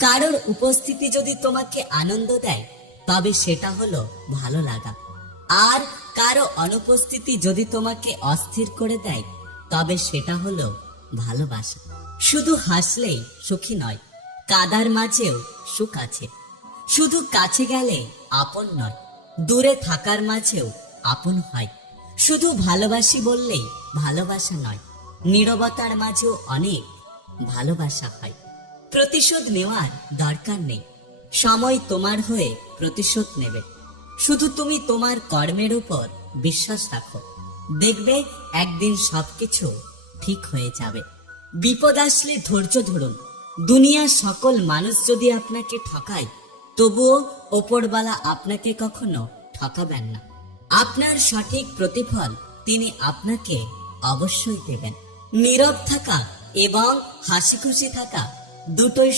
কারোর উপস্থিতি যদি তোমাকে আনন্দ দেয় তবে সেটা হলো ভালো লাগা, আর কারো অনুপস্থিতি যদি তোমাকে অস্থির করে দেয় তবে সেটা হলো ভালোবাসা। শুধু হাসলেই সুখী নয়, কাদার মাঝেও সুখ আছে। শুধু কাছে গেলে আপন নয়, দূরে থাকার মাঝেও আপন হয়। শুধু ভালোবাসি বললেই ভালোবাসা নয়, নীরবতার মাঝেও অনেক ভালোবাসা হয়। প্রতিশোধ নেওয়ার দরকার নেই, সময় তোমার হয়ে প্রতিশোধ নেবে। শুধু তুমি তোমার কর্মের উপর বিশ্বাস রাখো, দেখবে একদিন সবকিছু ঠিক হয়ে যাবে। বিপদ আসলে ধৈর্য ধরুন। দুনিয়ার সকল মানুষ যদি আপনাকে ঠকায় তবুও ওপরওয়ালা আপনাকে কখনো ঠকাবেন না। আপনার সঠিক প্রতিফল তিনি আপনাকে অবশ্যই দেবেন। নীরব থাকা এবং হাসি খুশি থাকা দুটোই